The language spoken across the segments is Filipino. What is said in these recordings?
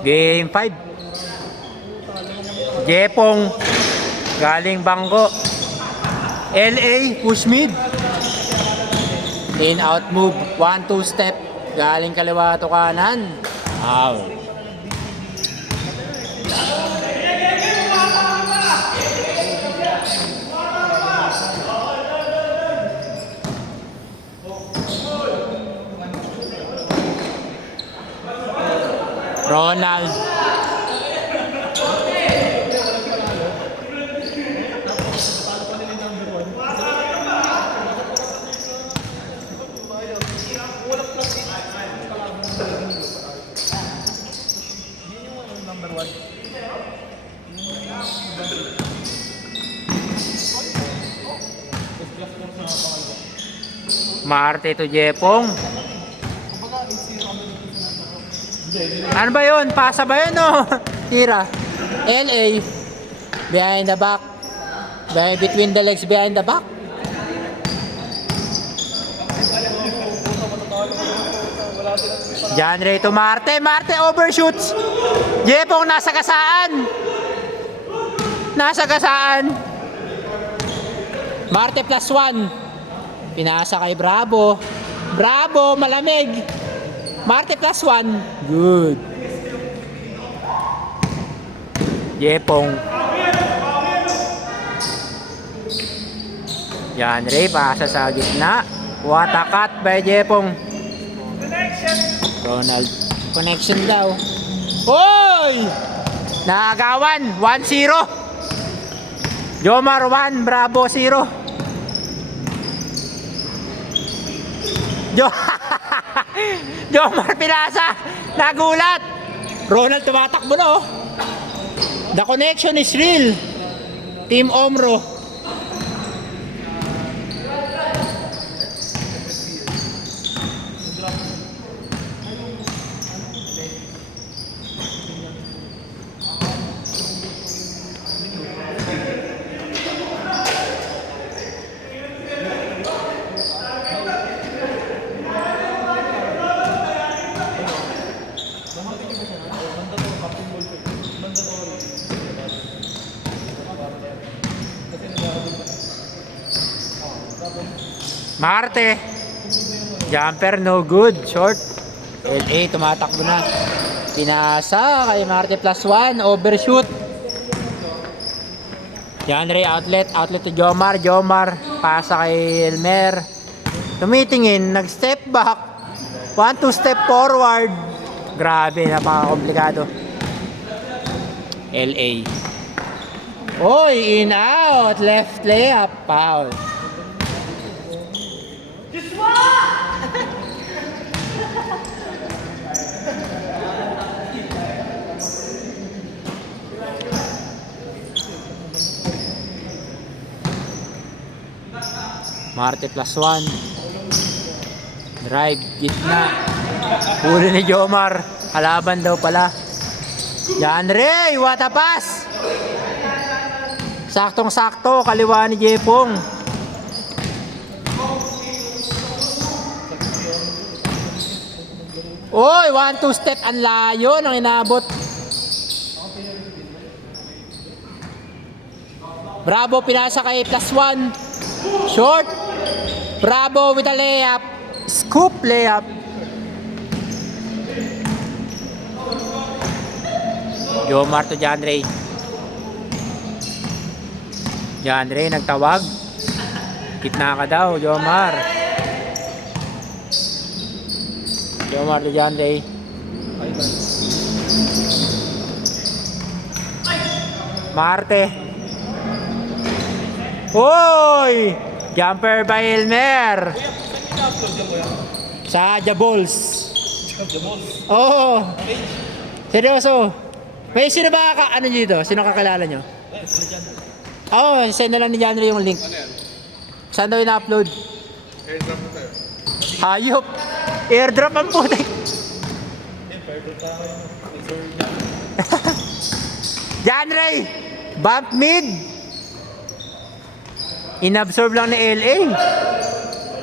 Game 5. Jepong galing Bangko. LA push mid. In out move 1-2 step galing kaliwa to kanan. Wow. Ronald. Marte to Jepong. Ano ba yun? Pasa ba yun o? Tira. LA. Behind the back. Between the legs, behind the back. John Ray to Marte. Marte overshoots. Jepong nasa gasaan. Nasa gasaan. Marte +1. Pinasa kay Bravo. Bravo, malamig. Marte +1. Good. Jepong. Yan, Ray, pasa sa gitna. What a cut by Jepong. Ronald. Connection daw. Oy! Naagawan. 1-0. Jomar 1, Bravo 0. Jomar pinasa. Nagulat. Ronald tumatakbo na oh. The connection is real. Team Omro. Marte. Jumper no good. Short. LA tumatakbo na. Pinasa kay Marte +1. Overshoot. John Ray outlet. Outlet to Jomar. Jomar pasa kay Elmer. Tumitingin. Nag-step back. 1-2 step forward. Grabe. Napaka-komplikado. LA. Oy, in out. Left layup. Foul. Marte +1. Drive, gitna. Huli ni Jomar. Kalaban daw pala. Yan Ray, what a pass. Saktong-sakto, kaliwa ni Jepong. Oy, 1-2 step. Ang layo nang inabot. Bravo, pinasa kay +1. Short. Bravo with a layup. Scoop layup. Jomar to John Ray. John Ray nagtawag. Gitna ka daw, Jomar. Jomar to John Ray. Marte. Oy! Jumper by Elmer. Sa Jabols. Oo. Seryoso. May sino ba ano dito? Sino kakilala nyo? Oo, send na lang ni Janro yung link. Saan daw ina-upload? Airdrop mo tayo. Hayop. Airdrop ang putik. Janray. Bump mid. Inabsorb lang ni LA.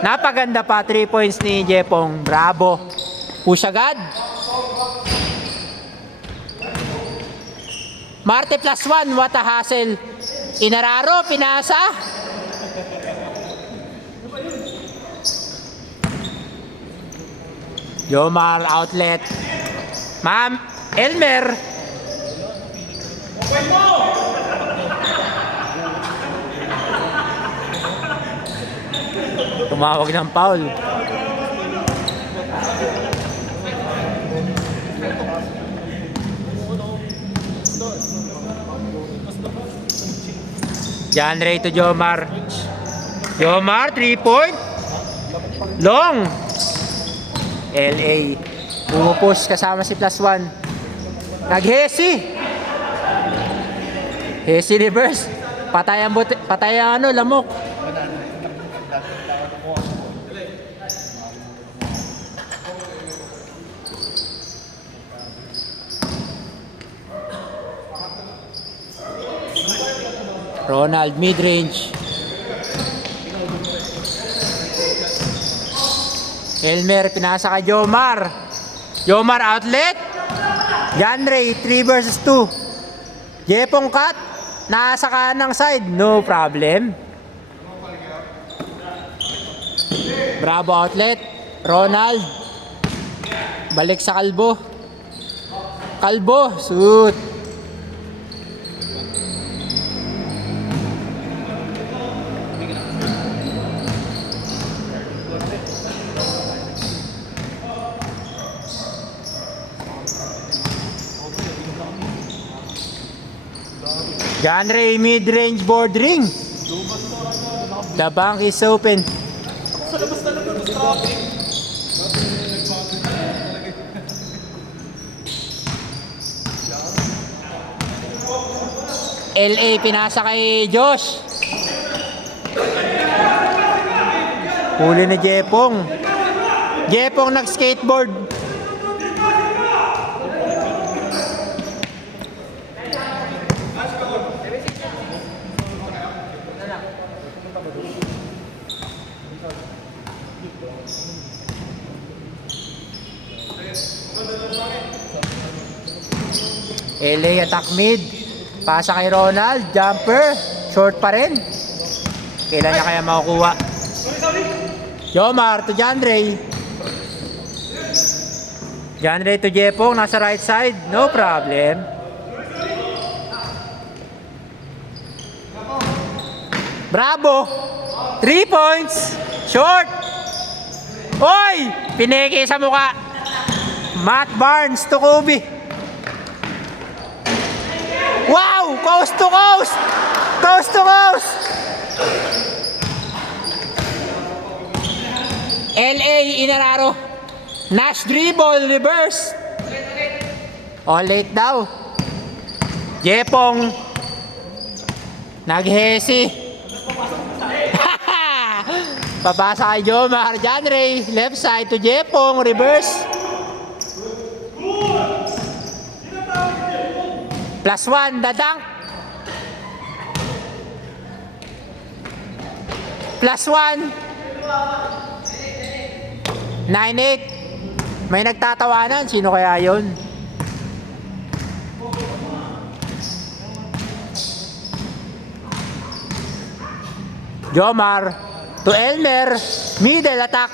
Napaganda pa, 3 points ni Jepong. Bravo. Push agad. Marte +1, what a hassle. Inararo, pinasa. Jomar, outlet. Ma'am, Elmer. Tumawag ng foul. John Ray to Jomar. Jomar, 3-point. Long. LA. Pumupush kasama si +1. Nag-Hesi. Hesi reverse. Patay ang ano, lamok. Ronald mid-range. Elmer pinasa kay Jomar. Jomar outlet. Janray 3 versus 2. Jepong cut. Nasa kanang side. No problem. Bravo outlet. Ronald. Balik sa Kalbo. Kalbo. Shoot. Janray mid-range board ring. The bank is open. LA pinasa kay Josh. Huli ni Jepong. Jepong nag-skateboard. LA attack mid. Pasa kay Ronald. Jumper. Short pa rin. Kailan niya kaya makukuha? Jomar to Janray. Janray to Jepong. Nasa right side. No problem. Bravo. 3 points. Short. Oy! Pineke sa mukha. Matt Barnes to Kobe. Wow! Coast to coast! Coast to coast! LA Inararo. Nash dribble, reverse. All late daw. Jepong. Nag-Hesi. Papasa kay Jomar. Janray. Left side to Jepong. Reverse. +1, the dunk. +1. 9-8. May nagtatawanan. Sino kaya yun? Jomar to Elmer. Middle attack.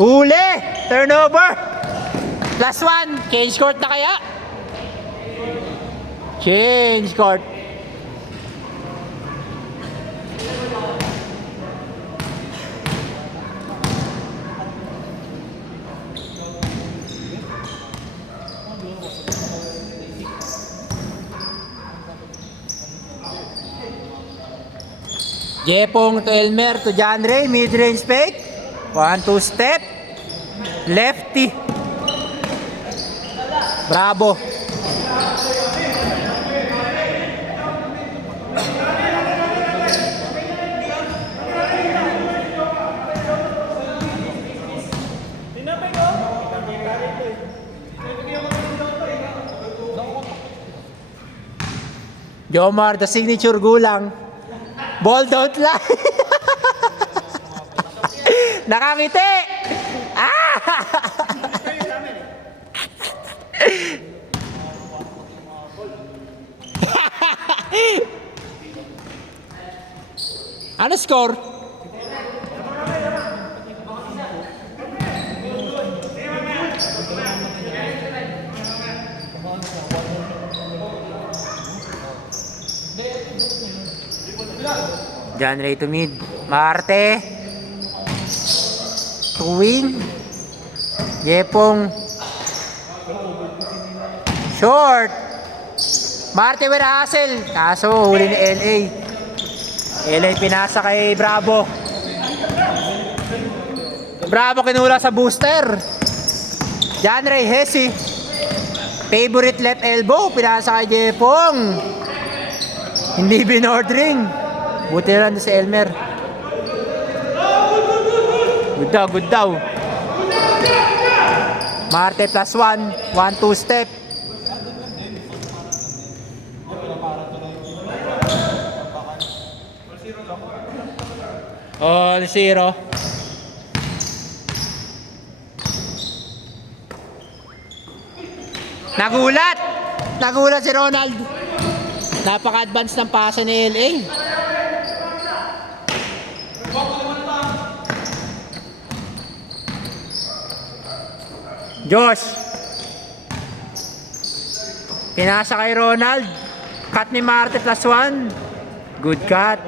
Huli. Turnover. +1. Change court na kaya? Change court. Jepong to Elmer to Janray. Mid-range fake. 1-2 step. Lefty. Bravo. Jomar, the signature gulang. Ball don't lie. Nakangiti. Ah! Ano score? John Ray to mid. Marte. Tuwing. Jepong. Short. Marte with a hustle. Kaso huli ni LA. LA pinasa kay Bravo. Bravo kinula sa booster. John Ray Hesi. Favorite left elbow. Pinasa kay Jepong. Hindi binordering. Buti na lang si Elmer. Good daw, good daw. Marte plus 1. 1-2 step. All zero. Nagulat! Nagulat si Ronald. Napaka-advance ng pasa ni LA. Josh. Pinasa kay Ronald. Cut ni Marte plus 1. Good cut.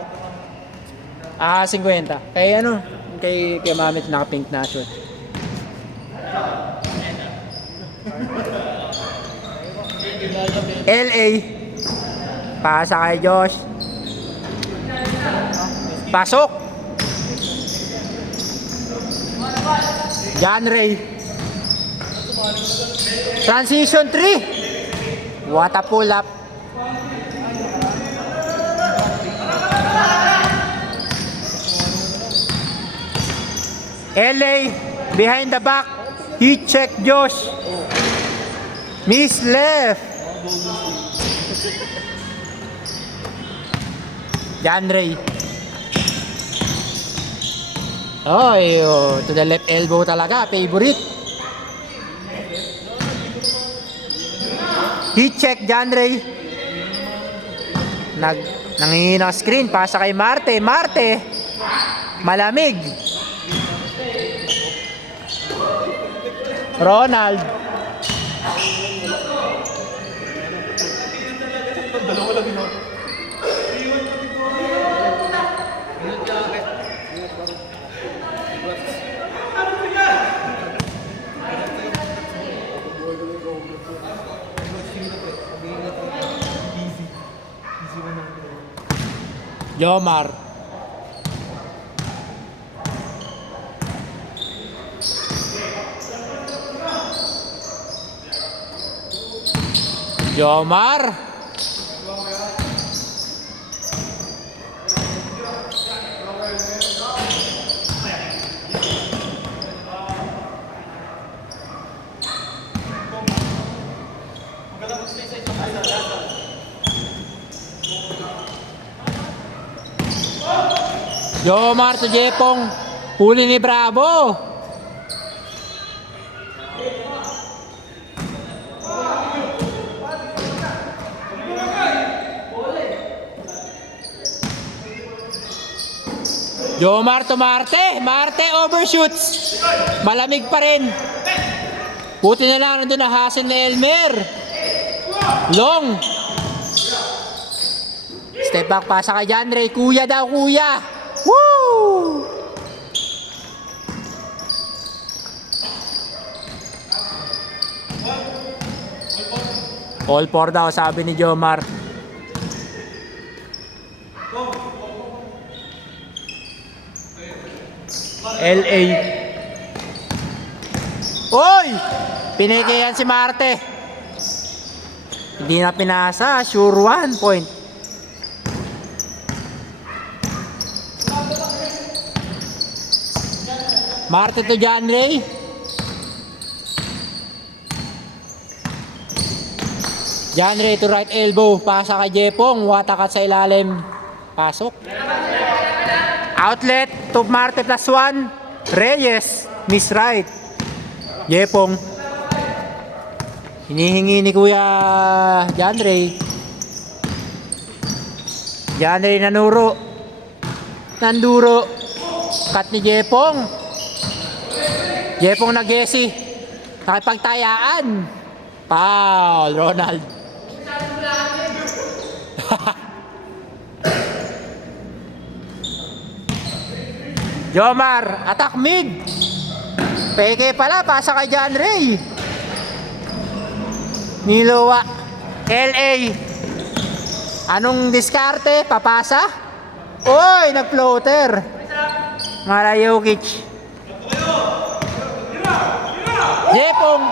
50. Kay ano? Kay Mamit naka-pink na short. LA. Pasa kay Josh. Pasok. John Ray. Transition 3. What a pull up. LA behind the back. Heat check Josh. Miss left. John Ray. Oh, to the left elbow talaga. Favorite. Heat check John Ray. Nangihina screen. Pasa kay Marte. Marte. Malamig. Ronald. Jomar. Jomar. Jomar to Jepong. Huli ni Bravo. Jomar to Marte. Marte overshoots. Malamig pa rin. Buti na lang nandun na hassle ni Elmer. Long. Step back pasa kay John Ray. Kuya daw, kuya. Woo! All 4 daw sabi ni Jomar. LA. Oy! Pinikeyan si Marte. Hindi na pinasa. Sure 1 point. Marte to John Ray. John Ray to right elbow. Pasa kay Jepong. Watakat sa ilalim. Pasok. Outlet to Marte +1. Reyes. Miss right. Jepong. Hinihingi ni Kuya John Ray. John Ray nanuro. Nanduro. Cut ni Jepong. Jepong nag-gesi. Nakipagtayaan. Foul, Ronald. Jomar, attack mid. Peke pala, pasa kay John Ray. Nilowa. LA. Anong diskarte? Papasa? Oy, nag-floater. Mara Jokic. Jepong.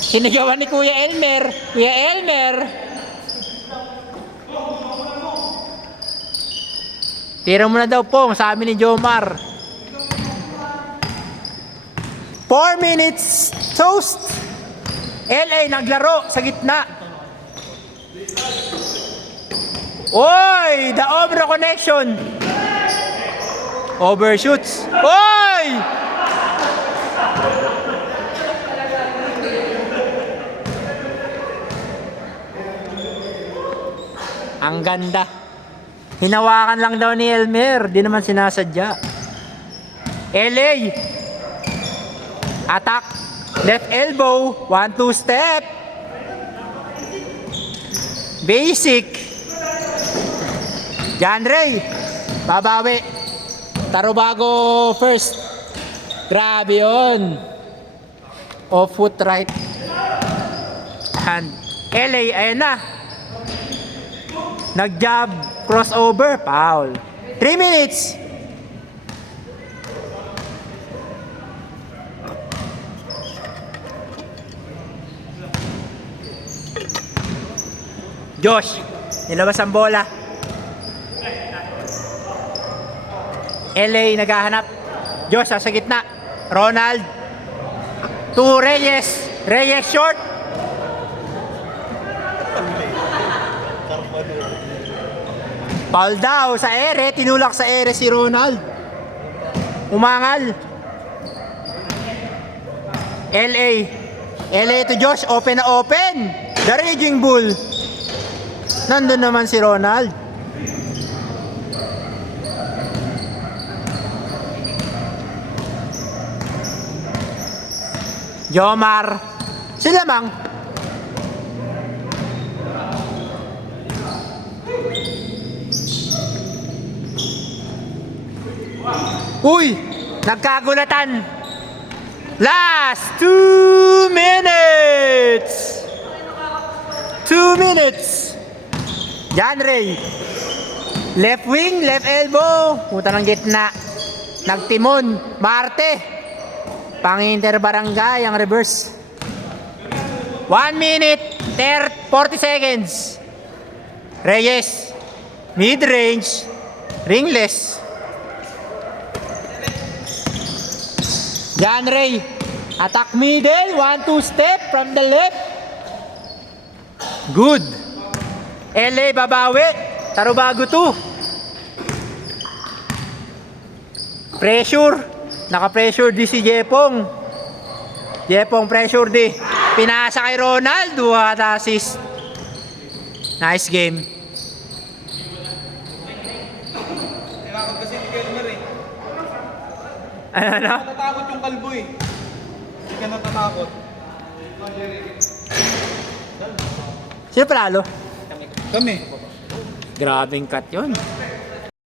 Sinigawan ni Kuya Elmer. Kuya Elmer. Tira mo na daw po, sabi ni Jomar. 4 minutes toast. LA naglaro sa gitna. Oy, the Obra connection. Overshoots. Oy! Ang ganda. Hinawakan lang daw ni Elmer, di naman sinasadya. LA. Attack. Left elbow. 1-2 step. Basic. John Ray. Babawi. Tarubago first. Grabe yun. Off foot right hand. LA, ayan na. Nag-jab, crossover, foul. 3 minutes. Josh, nilabas ang bola. LA naghahanap. Josh, sa gitna. Ronald. To Reyes. Reyes short. Foul daw sa ere, tinulak sa ere si Ronald. Umangal. LA to Josh, open na open. The Raging Bull. Nandun naman si Ronald. Jomar. Sila mang. Uy! Nagkagulatan! Last 2 minutes! 2 minutes! John Ray. Left wing, left elbow. Punta ng gitna. Nagtimon. Marte. Pang-inter barangay ang reverse. 1 minute, 40 seconds. Reyes. Mid-range. Ringless. John Ray, attack middle, 1-2 step from the left. Good. LA babawi, Tarubago 2. Pressure, naka-pressure di si Jepong. Jepong pressure di. Pinasa kay Ronald, 2 assist. Nice game. Ano? Natatakot yung kalbo eh. Hindi ka natatakot. Sino palalo? Kami. Grabing cut yun.